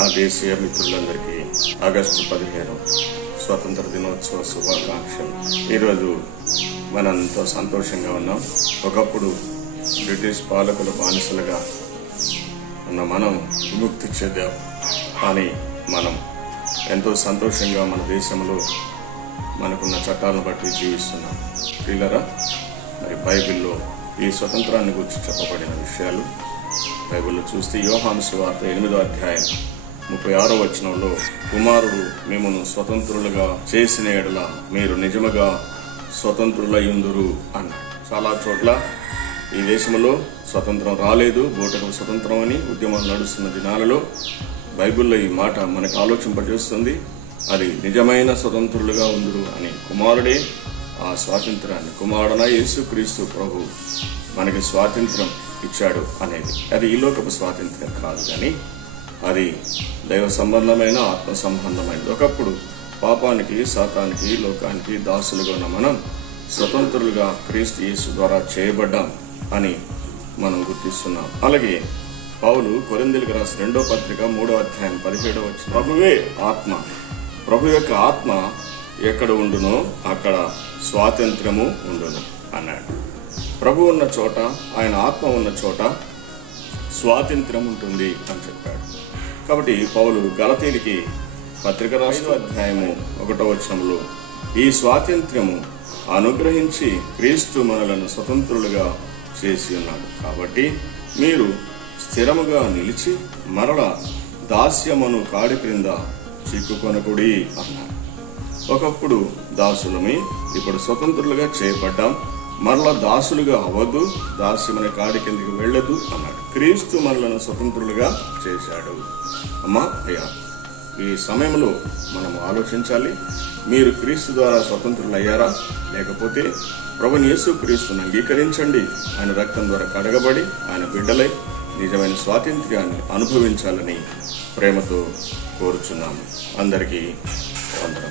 ఆ దేశీయ మిత్రులందరికీ ఆగస్టు 15 స్వతంత్ర దినోత్సవ శుభాకాంక్షలు. ఈరోజు మనంతో సంతోషంగా ఉన్నాం. ఒకప్పుడు బ్రిటిష్ పాలకుల బానిసలుగా ఉన్న మనం విముక్తి చెందాం అని మనం ఎంతో సంతోషంగా మన దేశంలో మనకున్న చట్టాలను బట్టి జీవిస్తున్నాం. ప్రియులారా, మరి బైబిల్లో ఈ స్వతంత్రాన్ని గురించి చెప్పబడిన విషయాలు బైబిల్లో చూస్తే యోహాను సువార్త 8వ అధ్యాయం 36వ వచనంలో, కుమారుడు మిమ్మును స్వతంత్రులుగా చేసిన యెడల మీరు నిజముగా స్వతంత్రులయ్యుందురు అన్నాడు. చాలా చోట్ల ఈ దేశంలో స్వతంత్రం రాలేదు, బోటకు స్వతంత్రం అని ఉద్యమాలు నడుస్తున్న దినాలలో బైబిల్లో ఈ మాట మనకు ఆలోచింపజేస్తుంది. అది నిజమైన స్వతంత్రులుగా ఉందురు అని. కుమారుడే ఆ స్వాతంత్రాన్ని, కుమారుడన యేసుక్రీస్తు ప్రభు మనకి స్వాతంత్రం ఇచ్చాడు అనేది. అది ఈ లోకపు స్వాతంత్రం కాదు, కానీ అది దైవ సంబంధమైన, ఆత్మ సంబంధమైనది. ఒకప్పుడు పాపానికి, సాతానికి, లోకానికి దాసులుగా ఉన్న మనం స్వతంత్రులుగా క్రీస్తు యేసు ద్వారా చేయబడ్డాం అని మనం గుర్తిస్తున్నాం. అలాగే పౌలు కొరింథీయులకు రాసిన 2వ పత్రిక 3వ అధ్యాయం 17వ వచనం, ప్రభువే ఆత్మ, ప్రభు యొక్క ఆత్మ ఎక్కడ ఉండునో అక్కడ స్వాతంత్రము ఉండును అన్నాడు. ప్రభు ఉన్న చోట, ఆయన ఆత్మ ఉన్న చోట స్వాతంత్రం ఉంటుంది అని చెప్పాడు. కాబట్టి పౌలు గలతీయులకి పత్రిక రాసిన 5వ అధ్యాయము 1వ వచనంలో ఈ స్వాతంత్ర్యము అనుగ్రహించి క్రీస్తు మనలను స్వతంత్రులుగా చేసి ఉన్నాడు. కాబట్టి మీరు స్థిరముగా నిలిచి మరల దాస్యమును కాడి క్రింద చిక్కుకొనకుడి అన్నాడు. ఒకప్పుడు దాసులమి, ఇప్పుడు స్వతంత్రులుగా చేయబడ్డాం, మరలా దాసులుగా అవ్వద్దు, దాస్యమనే కాడి కిందకి వెళ్ళదు అన్నాడు. క్రీస్తు మనలను స్వతంత్రులుగా చేశాడు. అమ్మా అయ్యా, ఈ సమయంలో మనం ఆలోచించాలి. మీరు క్రీస్తు ద్వారా స్వతంత్రులు అయ్యారా? లేకపోతే ప్రభుని యేసు క్రీస్తును అంగీకరించండి. ఆయన రక్తం ద్వారా కడగబడి ఆయన బిడ్డలై నిజమైన స్వాతంత్ర్యాన్ని అనుభవించాలని ప్రేమతో కోరుచున్నాము. అందరికీ వందనం.